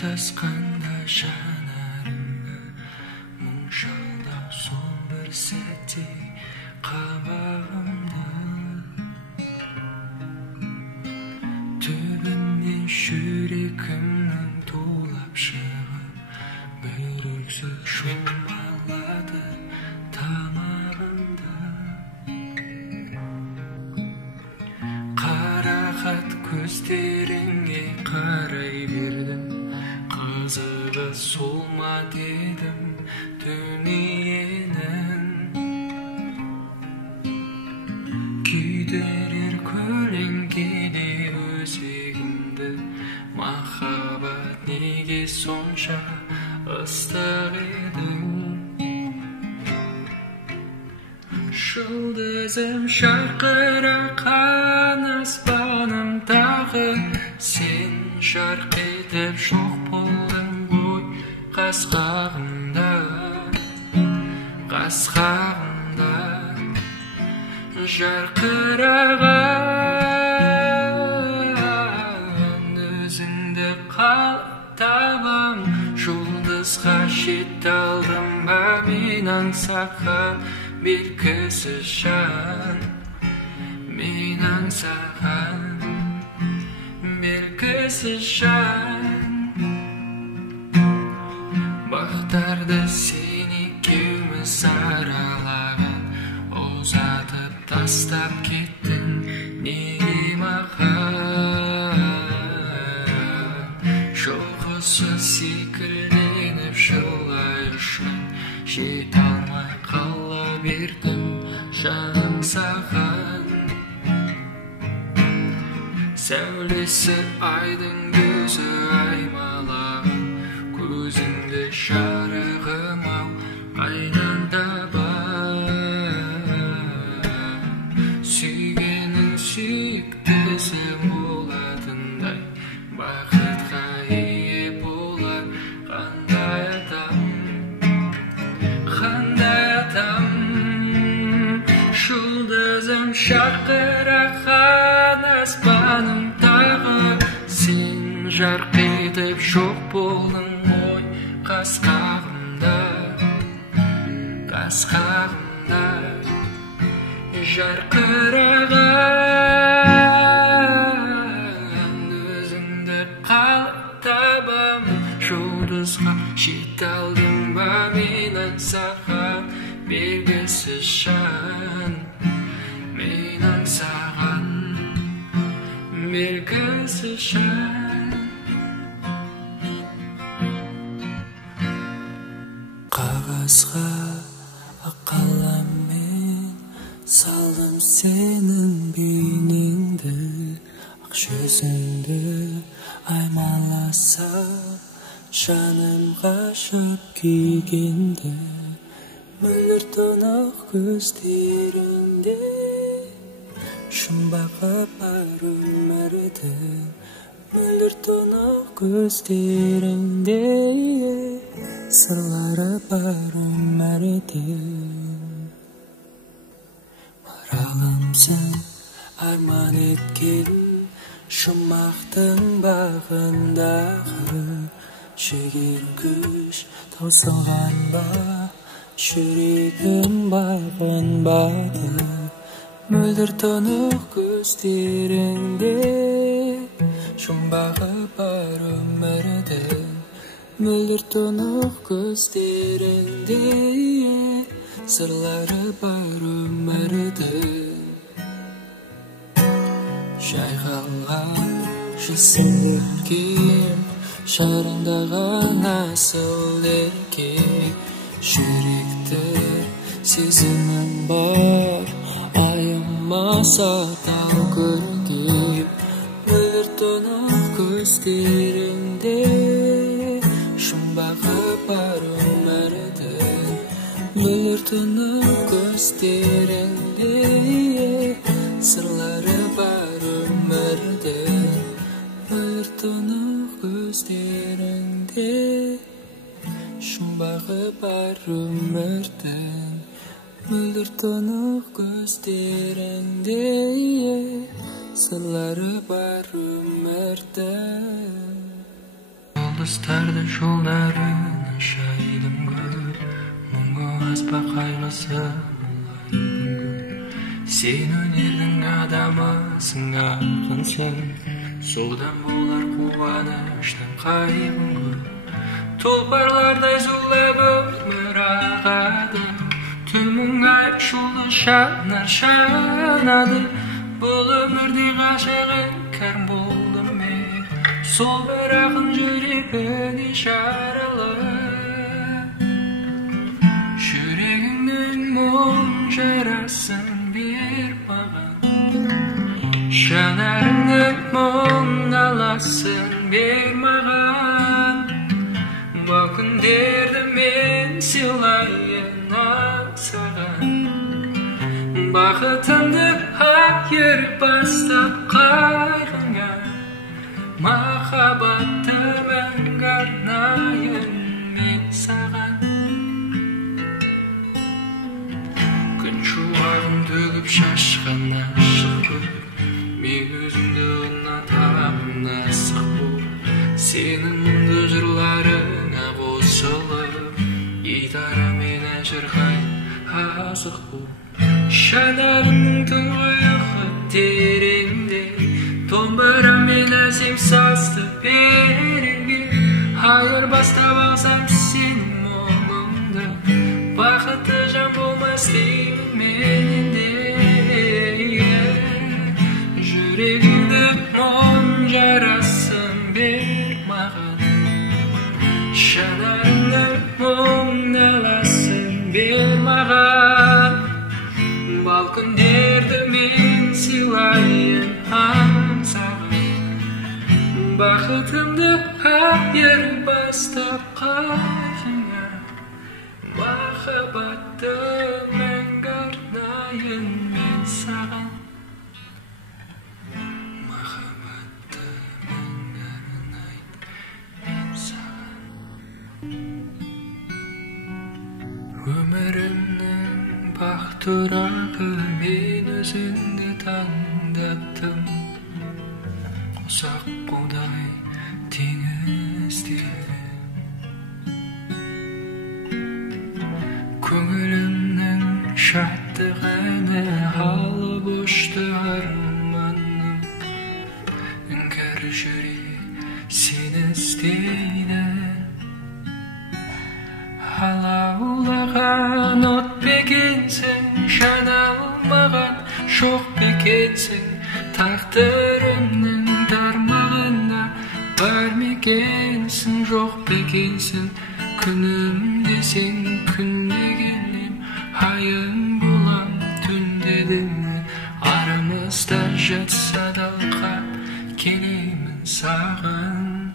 Қоштасқанда жанарыңа мұң шалдап сол бір сәтте қабағымды түбінен жүрегімнің тулап шығып бір өксік шумалады тамағымды қарақат көздеріңе қарай бердім қызығы сол ма дедім дүниенің күйдірер көлеңкеде өзегімді махаббат неге сонша ыстық едің жұлдызым жарқыраған аспанымдағы сен жарқ етіп жоқ болдың ғой қас-қағымда жарқыраған өзіңді қалай табам жұлдызға жете алдым ба мен аңсаған белгісіз жан мен аңсаған белгісіз жан бақтарды сен екеуміз аралаған ұзатып тастап кеттің неге маған жұлқысы секілденіп жылай ұшқан жете алмай қала бердім жаным саған сәулесі айдың көзі аймалаған көзіңді жарығым ау қайдан табам сүйгенің сүйіктісі болатындай бақытқа ие болар қандай адам жұлдызым жарқыраған аспанымдағы сен жарқ етіп жоқ болдың ғой қас-қағымда жарқыраған өзіңді қалай табам жұлдызға жете алдым ба мен аңсаған белгісіз жан мен аңсаған белгісіз жан қағазға ақ қаламмен салдым сенің бейнеңді ақ жүзіңді аймаласа жаным ғашық күйгенді мөлдір тұнық көздеріңде жұмбағы бар өмірді мөлдір тұнық көздеріңде сырлары бар өмірдің маралымсың арман еткен жұмақтың бағындағы жігер күш таусылған ба жүрегім бағынбады мөлдір тұнық көздеріңде жұмбағы бар өмірдің мөлдір тұнық көздеріңде сырлары бар өмірдің жайғалған жүзіңдерге шараңдаған асыл еркек жүректі сезімің бар аямаса тау көркем мөлдір тұнық көздеріңде жұмбағы бар өмірдің мөлдір тұнық көздеріңде сырлары бар өмірдің мөлдір тұнық көздеріңде жұмбағы бар өмірдің мөлдір тұнық көздеріңде сырлары бар өмірдің Жұлдыздарды жолдарын шайдым көп, мұңы аспа қайғысы сен өнердің адамысың, ақынсың, содан болар қуаныштың қайғың көп. Тұлпарлардай зулап өмір ағады, түн мұңай жұлдыз жанар жанады. Бұл өмірде ғашығың кім болдым мен, сол бір ақын жүрегіне жаралы. Жүрегіңнің мұң жарасын бер маған, жанарыңның мұң наласын бер маған. Бұл күндерді мен сыйлайын саған, бақытымды айырбастап қайғыңа, махаббатты мәңгі арнайын мен саған. Күн шуағын төгіп шашқан ашық көл, мен өзімді ұнатамын асық болып, сенің мұңды жырларыңа қосылып, гитарамен ән шырқайын асық болып. Жанарымның тұңғиығы тереңде, домбырамен әсем сазды беремге, айырбастап алсам сенің мұңыңды, бақытты жан болмас деймін мен енді. Жүрегіңді мұң жарасын бер маған, жанарыңды мұң наласын бер маған. Бал күндерді мен сыйлайын саған, бақытымды айырбастап қайғыңа, махаббатты мәңгі арнайын мен саған. Махаббатты мәңгі арнайын мен саған. Өмірімнің бақ тұрағы мен өзіңді таңдаттым, қосақ қудай теңізде. Көңілімнің шаттығына алып ұшты арманым, іңкәр жүрек сені іздейді. Алаулаған от бекенсің, жаналмаған шоқ бекенсің, тағдырымның тармағында бар мекенсің, жоқ бекенсің. Күнім десең күнде келем, айым болам түнде демін, арамызда жатса далқап келемін саған.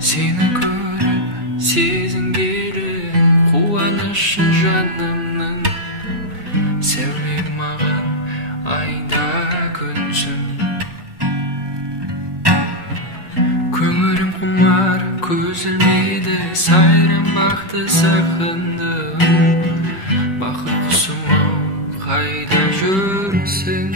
Сені көріп сезінгелі қуанышын жанымның, сәулем маған айда күнсің. Көңілім құмар көзілмейді, сайрамақты сағындым, бақыт құсым-ау қайда жүрсің.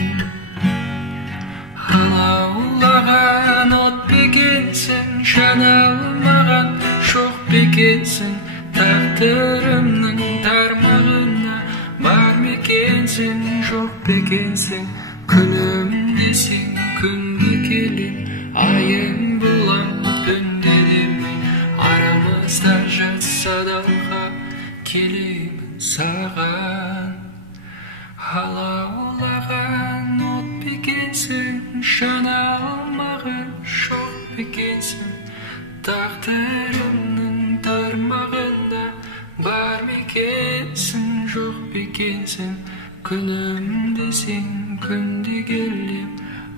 Алаулаған от бекенсің, жаналмаған шоқ бекенсің, тағдырымның тармағына бар мекенсің, жоқ бекенсің. Күнім десең күнге келем, айым болам түнде демін, арамызда жатса далқап келемін саған. Алаулаған от бекенсің, жаналмаған шоқ бекенсің, тағдырымның тармағында бар мекенсің, жоқ бекенсің. Күнім десең күнде келем,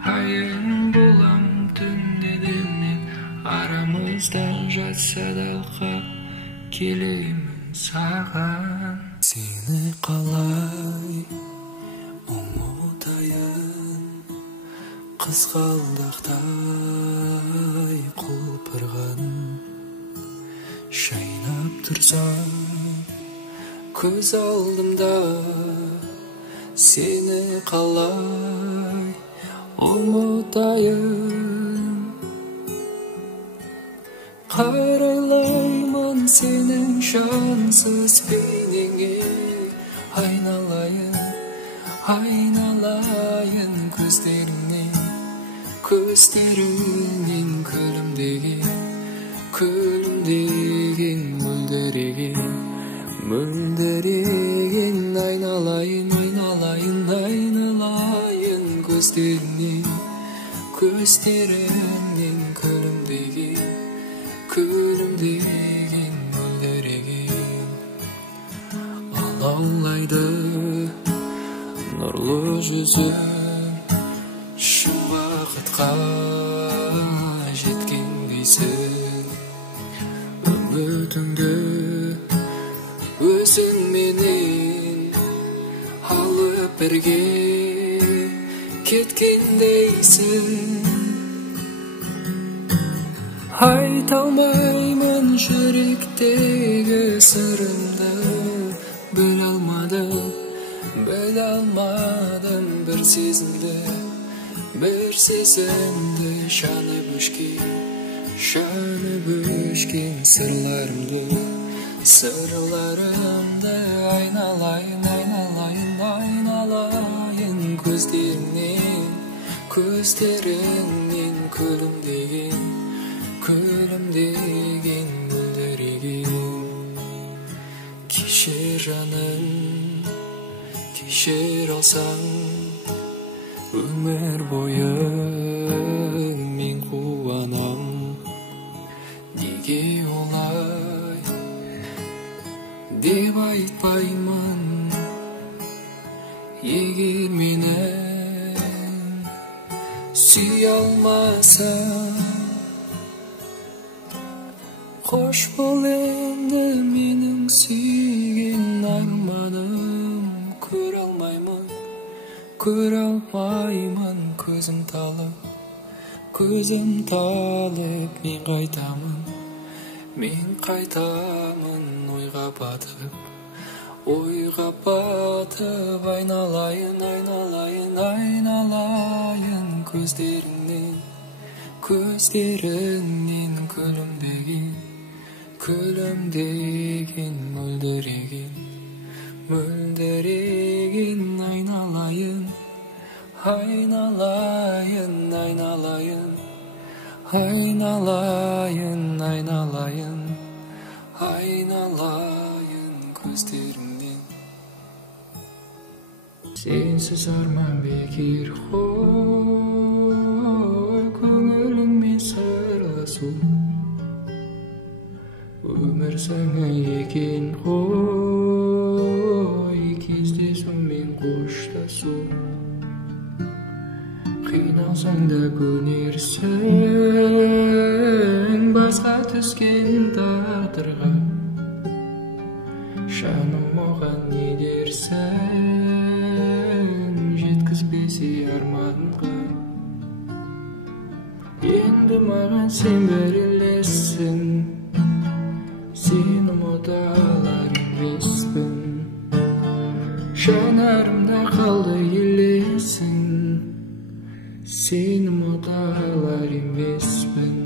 айым болам түнде демнен, арамызда жатса далқап келемін саған. Сені қалай ұмытайын, қызғалдақтай құлпырған, шайнап тұрсам көз алдымда, сені қалай ұмытайын. Қарайлаймын сенің жансыз бейнеңе, айналайын, айналайын көздеріңнен, көздеріңнен күлімдеген, күлімдеген мөлдіреген, мөлдіреген. Айналайын, айналайын, айналайын көздеріңнен, көздеріңнен күлімдеген, күлімдеген мөлдіреген. Алаулайды нұрлы жүзің, шын бақытқа жеткендейсің. Үмітіңді өзіңменен алып бірге кеткендейсің. Айта алмаймын жүректегі сырымды, біле алмадым бір сезімді, жанып өшкен сырларымды, айналайын, айналайын, айналайын көздеріңнен, көздеріңнен күлімдеген, күлімдеген мөлдіреген. Кешір жаным, кешір алсаң, өмір бойы мен қуанам. Неге олай деп айтпаймын, егер мені сүйе алмасаң. Қош бол енді менің сүйген арманым, көре алмаймын көзім талып, мен қайтамын ойға батып, айналайын, айналайын, айналайын көздеріңнен, көздеріңнен күлімдеген, күлімдеген мөлдіреген, мөлдіреген. Айналайын, айналайын, айналайын, айналайын, айналайын, айналайын көздеріңнен. Сенсіз арман бекер қой, көңіліңмен сырласу, өмір заңы екен ғой, кездесу мен қоштасу. Қиналсаң да көнерсің басқа түскен тағдырға, жаным оған не дерсің, жеткізбесе арманға. Енді маған сен бір елессің, сені ұмыта алар емеспін, жанарымда қалды елесің, сені ұмыта алар емеспін.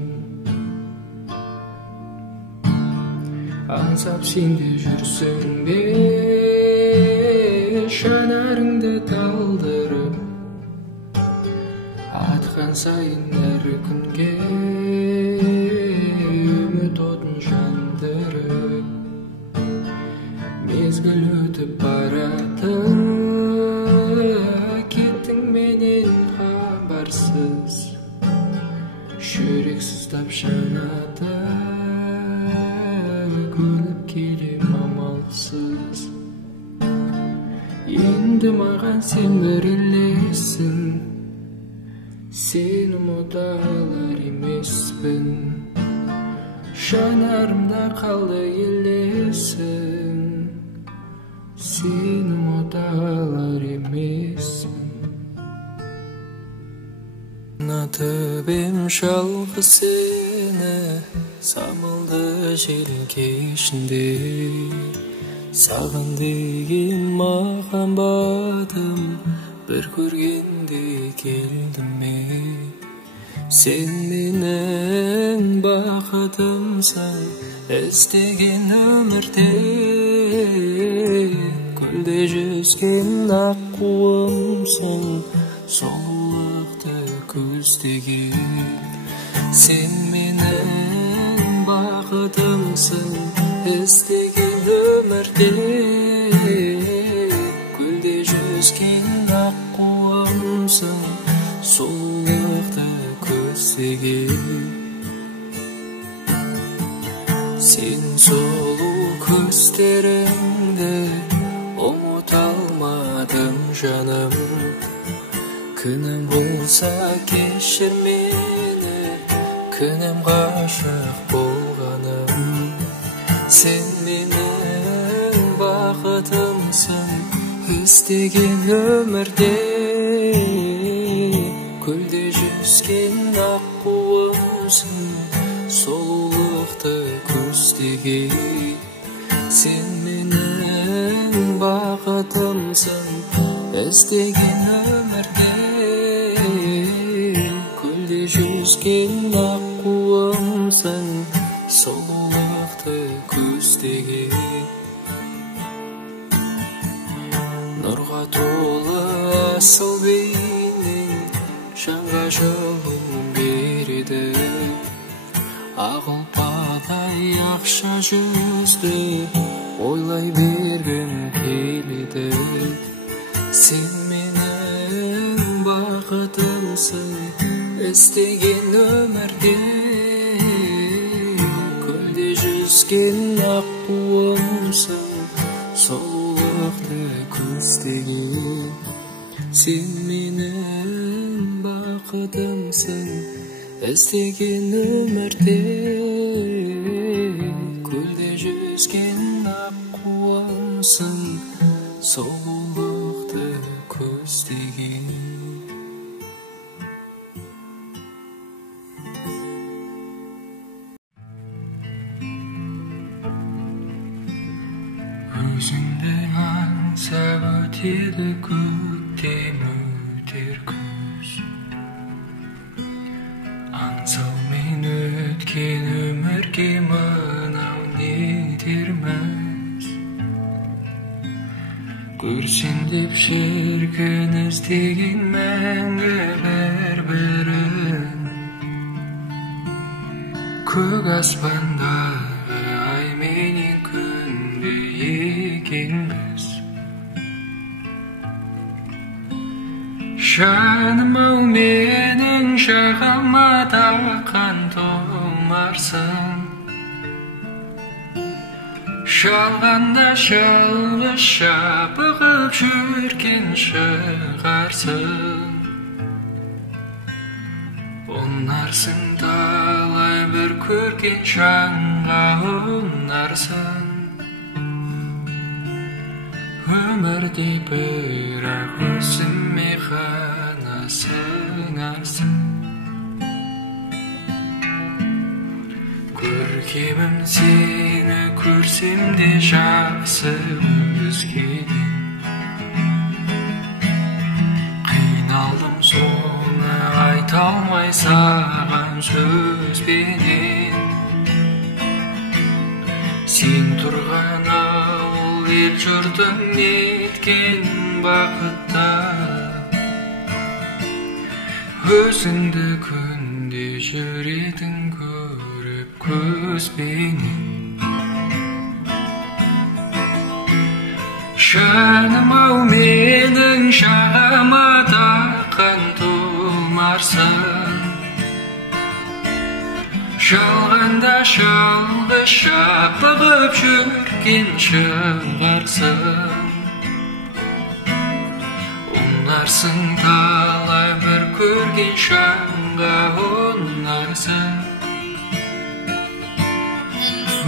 Аңсап сенде жүрсің бе, жанарыңды талдырып, атқан сайын әр күнге үміт отын жандырып, мезгіл өтіп барады, кеттің менен хабарсыз, жүрек сыздап жанады, көніп келем амалсыз. Енді маған сен бір елессің, сені ұмыта алар емеспін, жанарымда қалды елесің, сені ұмыта алар емеспін. Ұнатып ем жалғыз сені, самалды желдің кешінде, саған деген махаббатым бір көргенде келді ме. Sen менің бақытымсың, іздеген өмірде көлде жүзген аққуымсың, сұлулықты көздеген. Сен менің бақытымсың, іздеген өмірде көлде жүзген аққуымсың, сұлулықты көздеген. Сен сұлу көздеріңді ұмыта алмадым жаным, күнім болса кешір мені, күнім ғашық болғаным. Сен менің бақытымсың, іздеген өмірде көлде жүзген аққуымсың, сұлулықты көздеген. Сен менің бақытымсың, іздеген өмірде көлде жүзген аққуымсың, сұлулықты көздеген. Нұрға толы асыл бейнең жанға жылу береді, ақ ұлпадай ақша жүзді ойлай бергім келеді. Сен менің бақытымсың, іздеген өмірде көлде жүзген аққуымсың, сұлулықты көздеген. Сен менің бақытымсың, іздеген өмірде көлде жүзген аққуымсың, сұлулықты көздеген. Өзіңді аңсап өтеді көктем, өтер күз. Аңсаумен өткен өмірге мынау не етерміз? Көрсем деп шіркін іздеген мәңгі бір-бірін, көк аспандағы ай менен күн екенбіз. Жаным-ау менің жағама таққан тұмарсың, жалғанда жалғыз шабығып жүрген шығарсың. Ұнарсың талай бір көрген жанға ұнарсың. Өмірде бірақ өзіме ғана сыңарсың. Көркемім сені көрсем де жақсы өзгеден. Қиналдым соны айта алмай саған сөзбенен. Сен тұрған ауыл ел жұртың неткен бақытта, өзіңді күнде жүретін көріп көзбенен. Жаным-ау менің жағама таққан тұмарсың, жалғанда жалғыз шабығып жүрген шығарсың. Ұнарсың талай бір көрген жанға ұнарсың.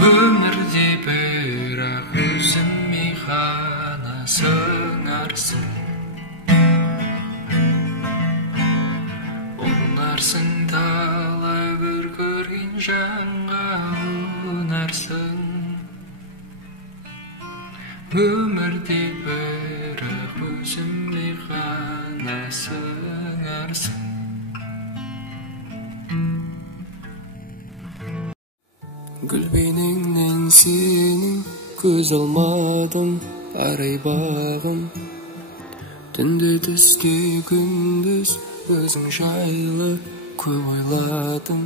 Өмірде бірақ өзіме ғана сыңарсың. Ұнарсың талай бір көрген жанға ұнарсың. Өмірде бірақ өзіме ғана сыңарсың. Gülbeningden senin göz almadım arай bağım. Түнде түске күндіз өзің жайлы көп ойладым.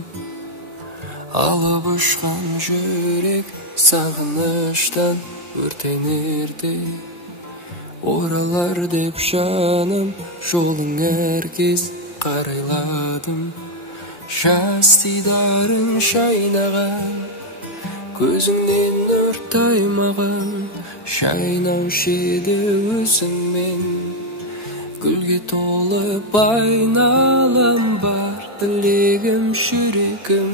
Алып ұшқан жүрек сағыныштан өртенерде. Оралар деп жаным жолың әркез қарайладым. Жас дидарың шайнаған, көзіңнен нұр таймаған, шайнаушы еді өзіңмен. Гүлге толып айналам бар тілегім жүрегім.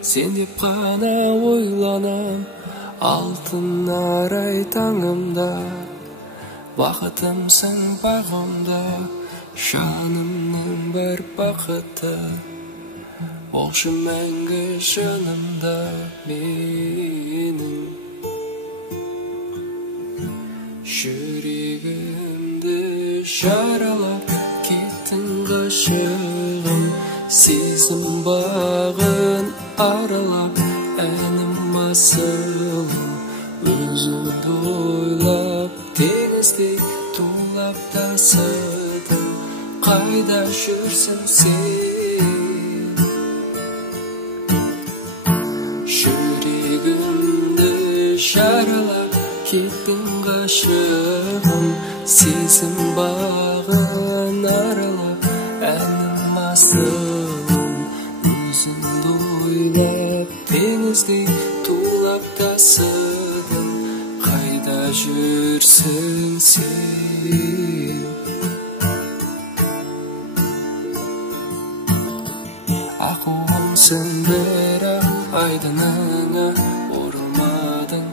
Сен деп қана ойланам алтын арай таңымда. Бақытымсың бағымда, жанымның бір бақыты. Болшы мәңгі жанымда менің. Жүрегімді жаралап кеттің ғашығым. Сезім бағын аралап әнім асылым. Өзіңді ойлап теңіздей тулап тасыдым. Қайда жүрсің сен? Жүрегімді жаралап кеттің ғашығым. Сезім бағын аралап әнім асылым. Өзіңді ойлап теңіздей тулап тасыдым. Қайда жүрсің сен? Ақуымсың бірақ айдыныңа оралмадың.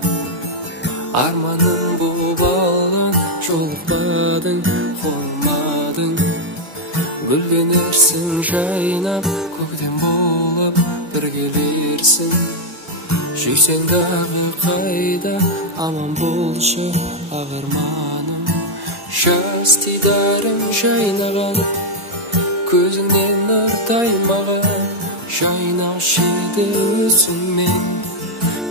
Арманым боп алған жолықпадың, қоймадың. Гүлденерсің жайнап, көктем болып бір келерсің. Жүйсең дағы қайда, аман болшы ағарманым. Жас дидарың жайнаған, көзіңнен нұр таймаған, жайнаушы еді өзіңмен.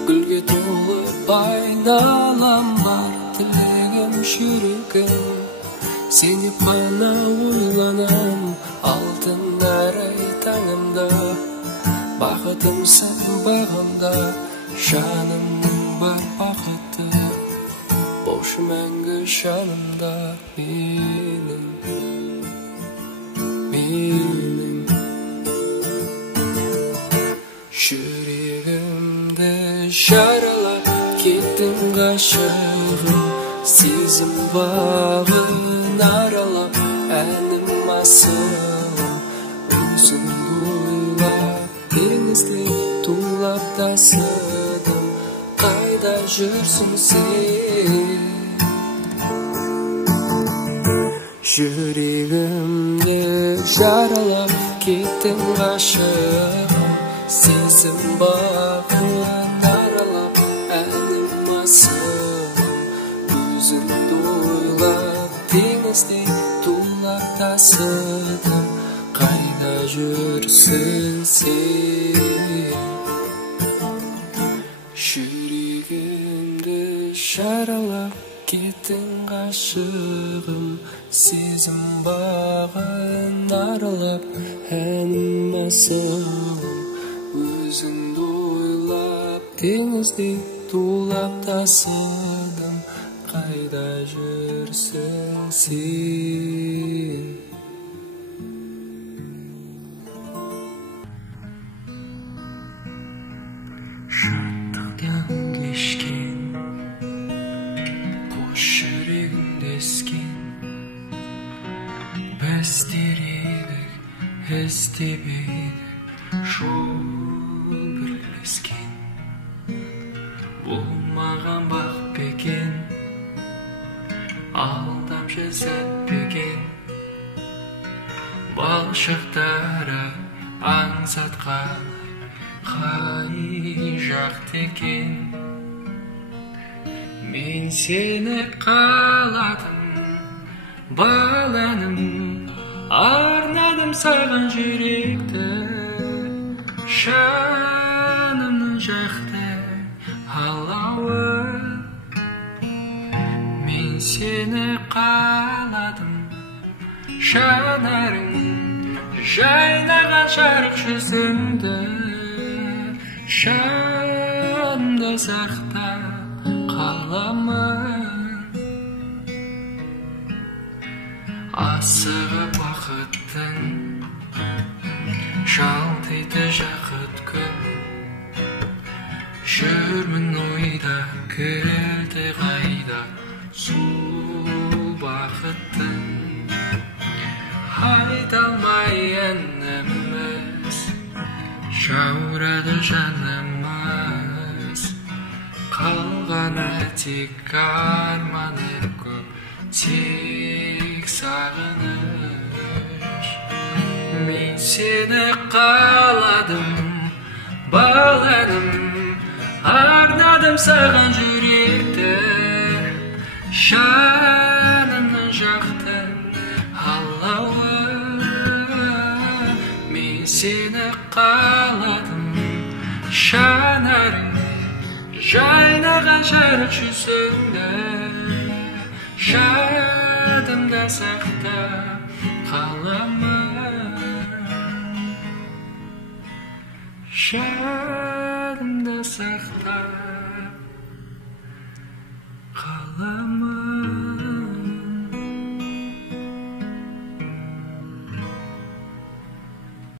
Гүлге толып айналам бар тілегім жүрегім. Сен деп қана ойланам алтын арай таңымда. Бақытымсың бағымда, жанымның бар бақыты. Болшы мәңгі жанымда менің. Жүрегімді жаралап кеттің ғашығым. Сезім бағын аралап әнім асылым. Өзіңді ойлап теңіздей тулап тасыдым. Қайда жүрсің сен? Жүрегімді жаралап кеттің ғашығым. Сезім бағын аралап әнім асылым. Өзіңді ойлап теңіздей тулап тасыдым. Қайда жүрсің сен? Жүрегімді жаралап кеттің ғашығым. Сезім бағын аралап әнім асылым. Өзіңді ойлап теңіздей тулап тасыдым. Қайда жүрсің сен? Шаттықтан кешкен, қос жүрегімді ескен. Біздер едік, іздеп едік, жол бірлескен. Болмаған бақ бекен, алдамшы сәт бекен. Балшықтары аңсатқан қай жақты екен. Мен сені қаладым, баланым, арнадым саған жүректі. Жанымның жақты алауы, мен сені қаладым. Жанарың жайнаған жарық жүзіңді, жанымда сақта қаламын. Асығып уақыттың жалдайды жақыт күн, жүрмін ойда кілті қайда су бақыттың. Айта алмай әніміз, жаурады жанымыз, қалғаны тек арманы көп, тек сағыныш. Мен сені қаладым, баланым, арнадым саған жүректі, жанымның жақты алауы. Мен сені қаладым, жанарың жайнаған жарық жүзіңді, жадымда сақта қаламын. Жадымда сақта қаламын.